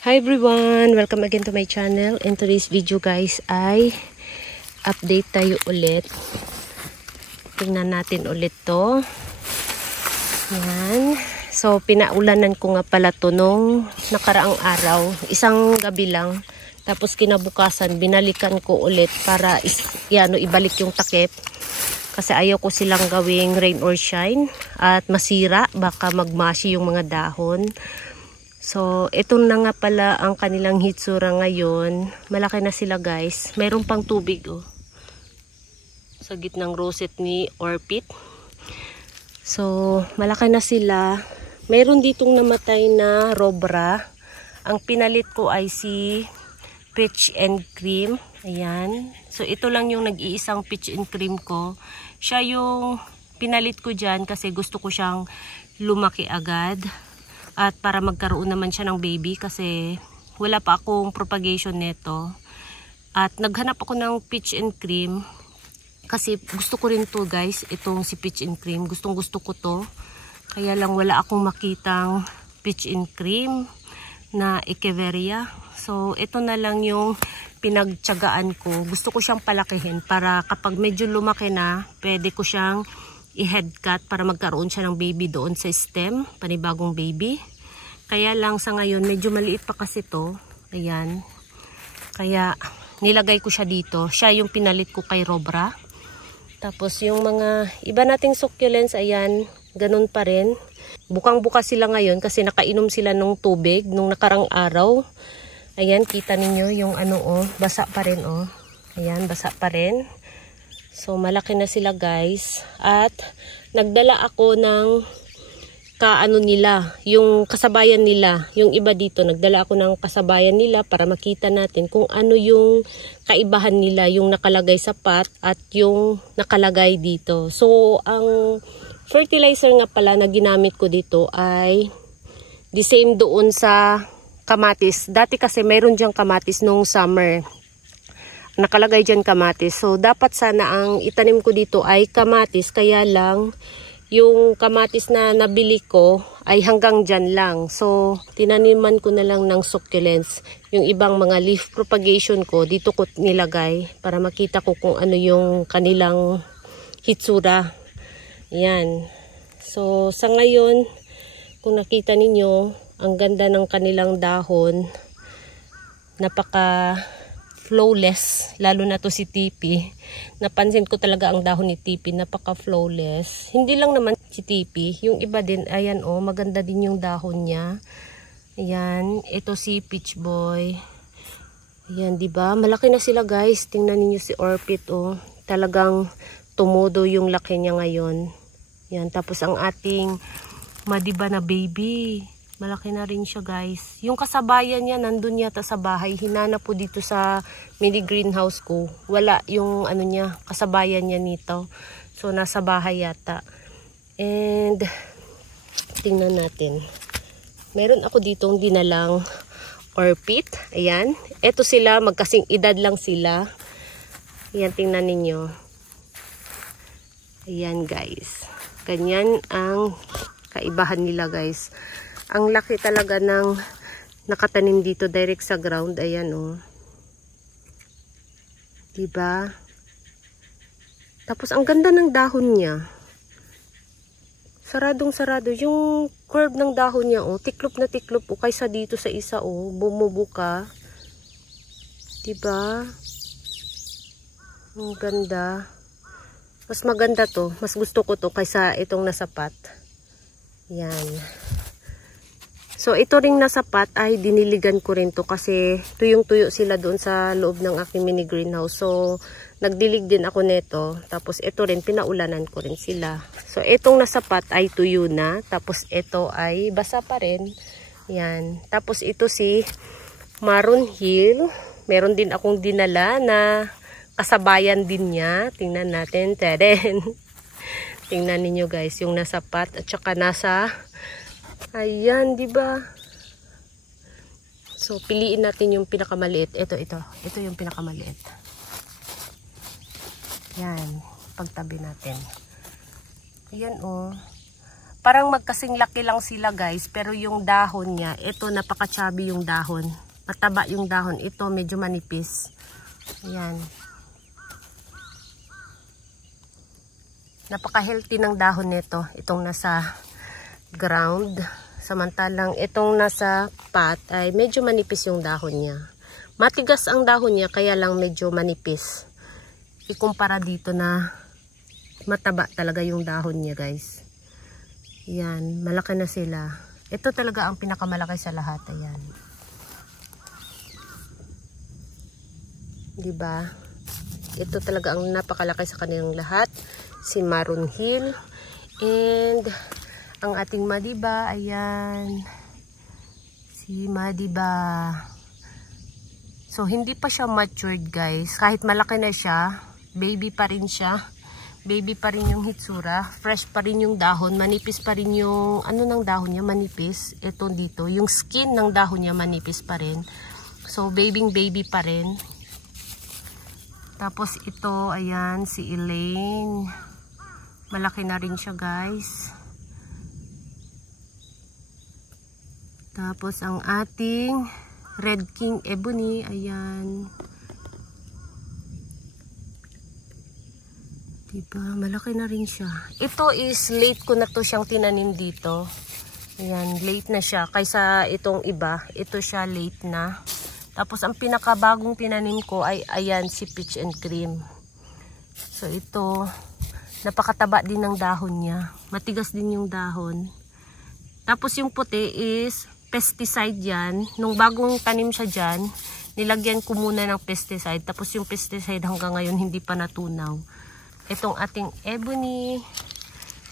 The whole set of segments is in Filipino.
Hi everyone! Welcome again to my channel. In today's video guys ay update tayo ulit. Tingnan natin ulit to. Yan. So pinaulanan ko nga pala to nung nakaraang araw. Isang gabi lang. Tapos kinabukasan binalikan ko ulit para ibalik yung takip. Kasi ayaw ko silang gawing rain or shine at masira. Baka magmasi yung mga dahon. So, ito na nga pala ang kanilang hitsura ngayon. Malaki na sila guys. Mayroon pang tubig oh. Sa gitnang rosette ni Orpit. So, malaki na sila. Mayroon ditong namatay na robra. Ang pinalit ko ay si peach and cream. Ayan. So, ito lang yung nag-iisang peach and cream ko. Siya yung pinalit ko dyan kasi gusto ko siyang lumaki agad. At para magkaroon naman siya ng baby kasi wala pa akong propagation nito. At naghanap ako ng peach and cream kasi gusto ko rin to guys, itong si peach and cream. Gustong gusto ko to. Kaya lang wala akong makitang peach and cream na Echeveria. So ito na lang yung pinagtiyagaan ko. Gusto ko siyang palakihin para kapag medyo lumaki na, pwede ko siyang i-head cut para magkaroon siya ng baby doon sa stem, panibagong baby. Kaya lang sa ngayon, medyo maliit pa kasi to. Ayan. Kaya nilagay ko siya dito. Siya yung pinalit ko kay Robra. Tapos yung mga iba nating succulents, ayan, ganun pa rin. Bukang-buka sila ngayon kasi nakainom sila ng tubig nung nakarang araw. Ayan, kita ninyo yung ano oh, basa pa rin oh. Ayan, basa pa rin. So, malaki na sila guys. At, nagdala ako ng kaano nila, yung kasabayan nila. Yung iba dito, nagdala ako ng kasabayan nila para makita natin kung ano yung kaibahan nila, yung nakalagay sa pot at yung nakalagay dito. So, ang fertilizer nga pala na ginamit ko dito ay the same doon sa kamatis. Dati kasi mayroon diyang kamatis nung summer. Nakalagay dyan kamatis. So, dapat sana ang itanim ko dito ay kamatis. Kaya lang, yung kamatis na nabili ko ay hanggang dyan lang. So, tinaniman ko na lang ng succulents. Yung ibang mga leaf propagation ko, dito ko nilagay para makita ko kung ano yung kanilang hitsura. Yan. So, sa ngayon, kung nakita ninyo, ang ganda ng kanilang dahon. Napaka flawless, lalo na to si Tipi. Napansin ko talaga ang dahon ni Tipi, napaka-flawless. Hindi lang naman si Tipi, yung iba din, ayan oh, maganda din yung dahon niya. Ayan, ito si Peach Boy. Ayan, di ba? Malaki na sila guys. Tingnan niyo si Orpit oh. Talagang tumudo yung laki niya ngayon. Ayan, tapos ang ating madiba na baby. Malaki na rin siya guys. Yung kasabayan niya nandun yata sa bahay. Hinanap po dito sa mini greenhouse ko. Wala yung ano niya, kasabayan niya nito. So nasa bahay yata. And tingnan natin. Meron ako ditong dinalang Orpit. Ayan. Ito sila, magkasing edad lang sila. Ayan, tingnan ninyo. Ayan guys. Ganyan ang kaibahan nila guys. Ang laki talaga ng nakatanim dito direct sa ground. Ayan oh. Diba? Tapos ang ganda ng dahon niya. Saradong sarado. Yung curve ng dahon niya oh. Tiklop na tiklop oh. Kaysa dito sa isa oh. Bumubuka. Diba? Ang ganda. Mas maganda to. Mas gusto ko to kaysa itong nasa pot. Yan. So, ito ring nasa pot ay diniligan ko rin to kasi tuyong-tuyo sila doon sa loob ng aking mini greenhouse. So, nagdilig din ako nito. Tapos, ito rin, pinaulanan ko rin sila. So, itong nasa pot ay tuyo na. Tapos, ito ay basa pa rin. Yan. Tapos, ito si Maroon Hill. Meron din akong dinala na kasabayan din niya. Tingnan natin. Teden. Tingnan ninyo guys, yung nasa pot at saka nasa ayan, di ba? So, piliin natin yung pinakamaliit. Ito yung pinakamaliit. Yan, pagtabi natin. Ayan oh. Parang magkasing laki lang sila guys, pero yung dahon niya, ito napaka-chubby yung dahon. Mataba yung dahon. Ito medyo manipis. Ayan. Napaka-healthy ng dahon nito. Itong nasa ground. Samantalang itong nasa pot ay medyo manipis yung dahon niya. Matigas ang dahon niya kaya lang medyo manipis. Ikumpara dito na mataba talaga yung dahon niya guys. Yan, malaki na sila. Ito talaga ang pinakamalaki sa lahat. Ayan. Diba? Ito talaga ang napakalaki sa kanilang lahat. Si Maroon Hill. And ang ating Madiba, ayan. Si Madiba. So, hindi pa siya matured guys. Kahit malaki na siya, baby pa rin siya. Baby pa rin yung hitsura. Fresh pa rin yung dahon. Manipis pa rin yung, ano ng dahon niya, manipis. Ito dito, yung skin ng dahon niya manipis pa rin. So, baby pa rin. Tapos ito, ayan, si Elaine. Malaki na rin siya guys. Tapos ang ating Red King Ebony, ayan. Diba, malaki na rin siya. Ito is late ko na to siyang tinanim dito. Ayan, late na siya. Kaysa itong iba, ito siya late na. Tapos ang pinakabagong tinanim ko ay ayan, si Peach and Cream. So ito, napakataba din ng dahon niya. Matigas din yung dahon. Tapos yung puti is pesticide yan. Nung bagong tanim siya dyan, nilagyan ko muna ng pesticide. Tapos yung pesticide hanggang ngayon hindi pa natunaw. Itong ating ebony.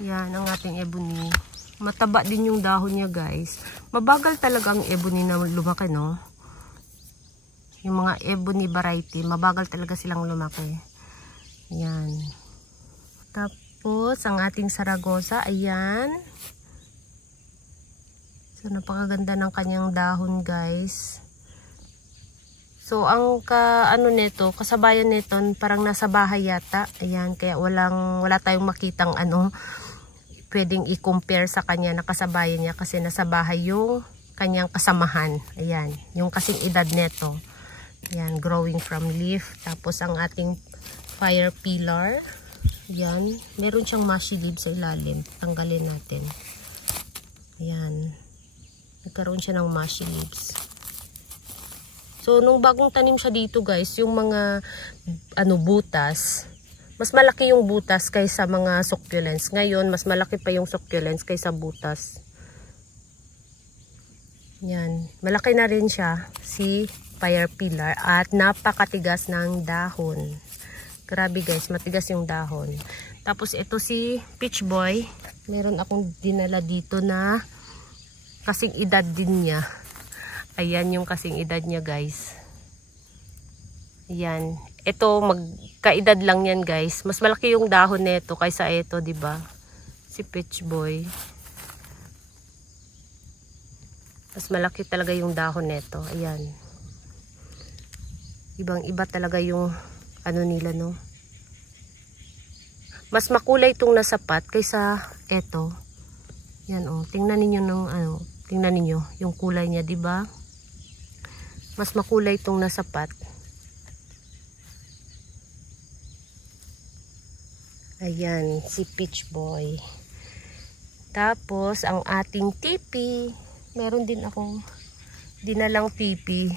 Yan, ang ating ebony. Mataba din yung dahon niya guys. Mabagal talaga ang ebony na lumaki, no? Yung mga ebony variety, mabagal talaga silang lumaki. Yan. Tapos, ang ating Saragosa, ayan. So, napakaganda ng kanyang dahon, guys. So, ang nito, kasabayan nito, parang nasa bahay yata. Ayan, kaya wala tayong makitang pwedeng i-compare sa kanya na kasabayan niya kasi nasa bahay yung kanyang kasamahan. Ayan, yung kasing edad nito. Ayan, growing from leaf. Tapos, ang ating fire pillar. Ayan, meron siyang mushy leaves sa ilalim. Tanggalin natin. Ayan. Nagkaroon siya ng mushy leaves. So, nung bagong tanim siya dito guys, yung mga butas, mas malaki yung butas kaysa mga succulents. Ngayon, mas malaki pa yung succulents kaysa butas. Yan. Malaki na rin siya, si fire pillar. At napakatigas ng dahon. Grabe guys, matigas yung dahon. Tapos ito si Peach Boy. Meron akong dinala dito na kasing edad din niya. Ayan yung kasing edad niya guys. Ayan. Ito magkaedad lang yan guys. Mas malaki yung dahon nito kaysa ito, 'di ba? Si Peach Boy. Mas malaki talaga yung dahon nito. Ayan. Ibang-iba talaga yung nila, no? Mas makulay itong nasa pot kaysa ito. Yan oh. Tingnan niyo tingnan niyo yung kulay niya, 'di ba? Mas makulay itong nasa pot. Ayan, si Peach Boy. Tapos, ang ating tipi. Meron din akong dinalang tipi.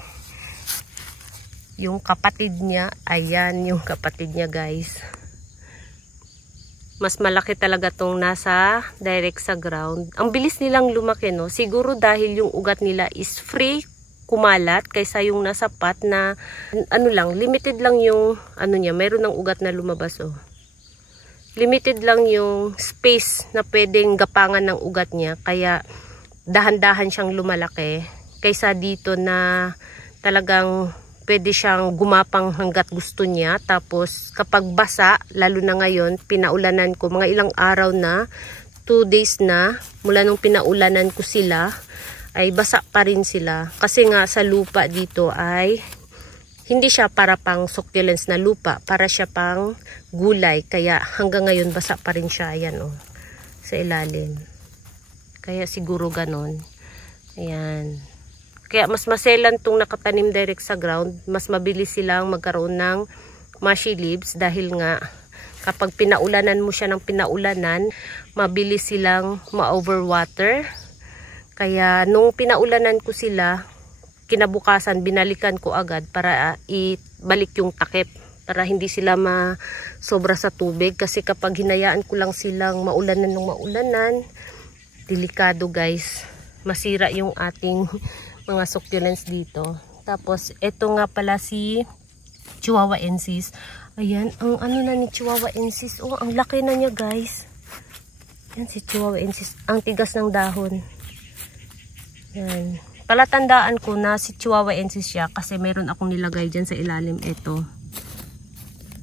Yung kapatid niya. Ayan, yung kapatid niya, guys. Mas malaki talaga tong nasa direct sa ground. Ang bilis nilang lumaki, no? Siguro dahil yung ugat nila is free kumalat kaysa yung nasa pot na limited lang yung niya. Meron ng ugat na lumabas, oh. Limited lang yung space na pwedeng gapangan ng ugat niya. Kaya dahan-dahan siyang lumalaki. Kaysa dito na talagang pwede siyang gumapang hanggat gusto niya. Tapos kapag basa, lalo na ngayon, pinaulanan ko. Mga ilang araw na, 2 days na, mula nung pinaulanan ko sila, ay basa pa rin sila. Kasi nga sa lupa dito ay hindi siya para pang succulents na lupa, para siya pang gulay. Kaya hanggang ngayon basa pa rin siya. Ayan, oh, sa ilalim. Kaya siguro ganon. Ayan. Kaya mas maselan tong nakatanim direct sa ground. Mas mabilis silang magkaroon ng mushy leaves dahil nga kapag pinaulanan mo siya ng pinaulanan, mabilis silang ma-overwater. Kaya nung pinaulanan ko sila, kinabukasan binalikan ko agad para ibalik yung takip. Para hindi sila sobra sa tubig. Kasi kapag hinayaan ko lang silang maulanan ng maulanan, delikado guys. Masira yung ating mga succulents dito. Tapos, ito nga pala si Chihuahuensis. Ayan, ang ano na ni Chihuahuensis. Oh, ang laki na niya guys. Yan si Chihuahuensis. Ang tigas ng dahon. Yan. Palatandaan ko na si Chihuahuensis siya kasi meron akong nilagay dyan sa ilalim ito.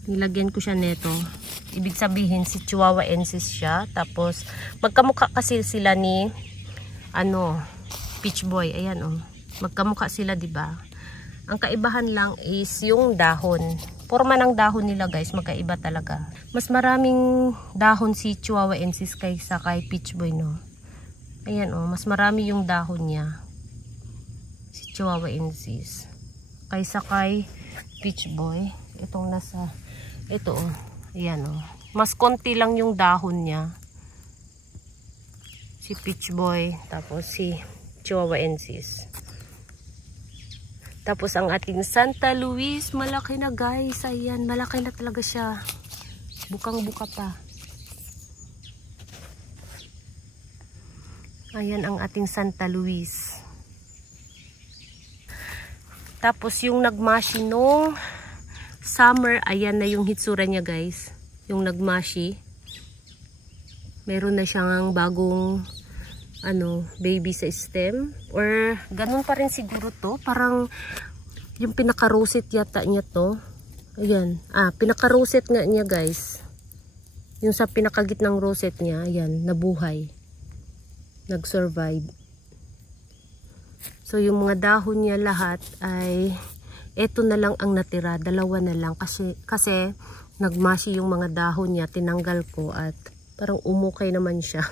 Nilagyan ko siya neto. Ibig sabihin si Chihuahuensis siya. Tapos, magkamukha kasi sila ni Peach Boy. Ayan oh. Magkamukha sila, 'di ba? Ang kaibahan lang is yung dahon. Forma ng dahon nila, guys, magkaiba talaga. Mas maraming dahon si Chihuahuensis kaysa kay Peach Boy, no. Ayan oh, mas marami yung dahon niya. Si Chihuahuensis kaysa kay Peach Boy. Itong nasa ito oh. Ayan oh. Mas konti lang yung dahon niya. Si Peach Boy, tapos si Chihuahuensis. Tapos ang ating Santa Luis, malaki na guys. Ayan, malaki na talaga siya. Bukang-buka pa. Ayan ang ating Santa Luis. Tapos yung nagmashi nung summer, ayan na yung hitsura niya guys. Yung nagmashi. Meron na siyang bagong baby sa stem, or ganun pa rin siguro to, parang yung pinaka-rosette yata niya to. Ayan, pinaka-rosette nga niya guys, yung sa pinakagitnang rosette niya. Ayan, nabuhay, nag-survive. So yung mga dahon niya lahat ay eto na lang ang natira, dalawa na lang kasi nagmashi yung mga dahon niya, tinanggal ko at parang umukay naman siya.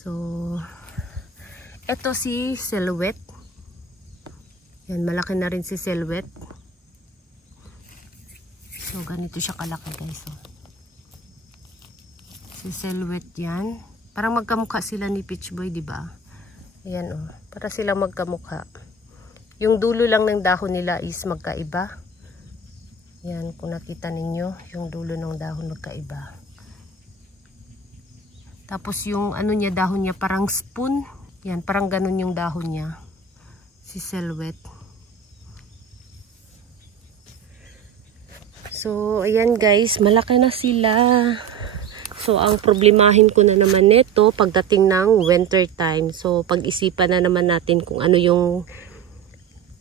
So, eto si Silhouette. Yan, malaki na rin si Silhouette. So, ganito siya kalaki guys. So, si Silhouette yan. Parang magkamukha sila ni Peach Boy, diba? Ayan oh, para sila magkamukha. Yung dulo lang ng dahon nila is magkaiba. Yan, kung nakita ninyo, yung dulo ng dahon magkaiba. Tapos yung niya, dahon niya parang spoon. Yan, parang ganun yung dahon niya. Si Silhouette. So, ayan guys, malaki na sila. So, ang problemahin ko na naman nito pagdating ng winter time. So, pag-isipan na naman natin kung ano yung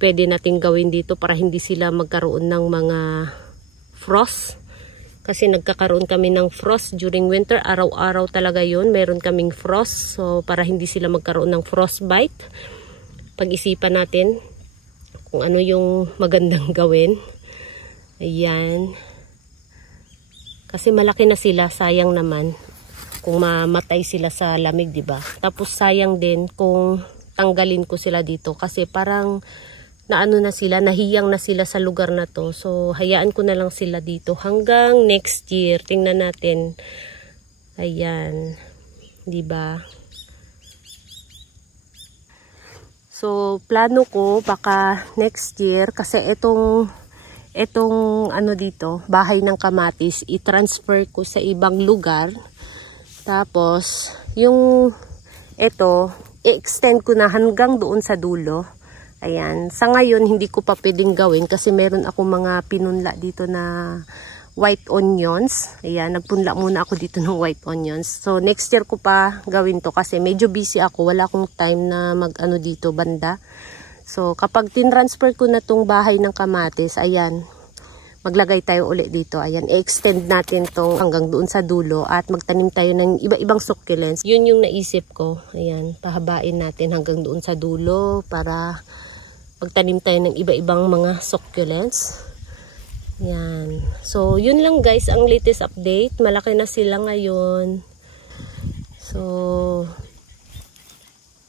pwede natin gawin dito para hindi sila magkaroon ng mga frost. Kasi nagkakaroon kami ng frost during winter. Araw-araw talaga yun. Meron kaming frost. So, para hindi sila magkaroon ng frostbite. Pag-isipan natin kung ano yung magandang gawin. Ayan. Kasi malaki na sila. Sayang naman kung mamatay sila sa lamig, diba? Tapos sayang din kung tanggalin ko sila dito. Kasi parang na sila, nahiyang na sila sa lugar na to. So, hayaan ko na lang sila dito hanggang next year. Tingnan natin. Ayan. Diba? So, plano ko baka next year, kasi itong dito, bahay ng kamatis, i-transfer ko sa ibang lugar. Tapos, yung i-extend ko na hanggang doon sa dulo. Ayan. Sa ngayon, hindi ko pa pwedeng gawin kasi meron ako mga pinunla dito na white onions. Ayan. Nagpunla muna ako dito ng white onions. So, next year ko pa gawin to kasi medyo busy ako. Wala akong time na dito banda. So, kapag tinransfer ko na tong bahay ng kamatis, ayan, maglagay tayo ulit dito. Ayan, i-extend natin tong hanggang doon sa dulo at magtanim tayo ng iba-ibang succulents. Yun yung naisip ko. Ayan, pahabain natin hanggang doon sa dulo para magtanim tayo ng iba-ibang mga succulents. Yan. So, yun lang guys ang latest update. Malaki na sila ngayon. So,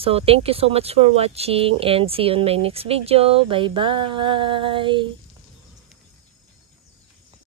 So, thank you so much for watching and see you in my next video. Bye-bye!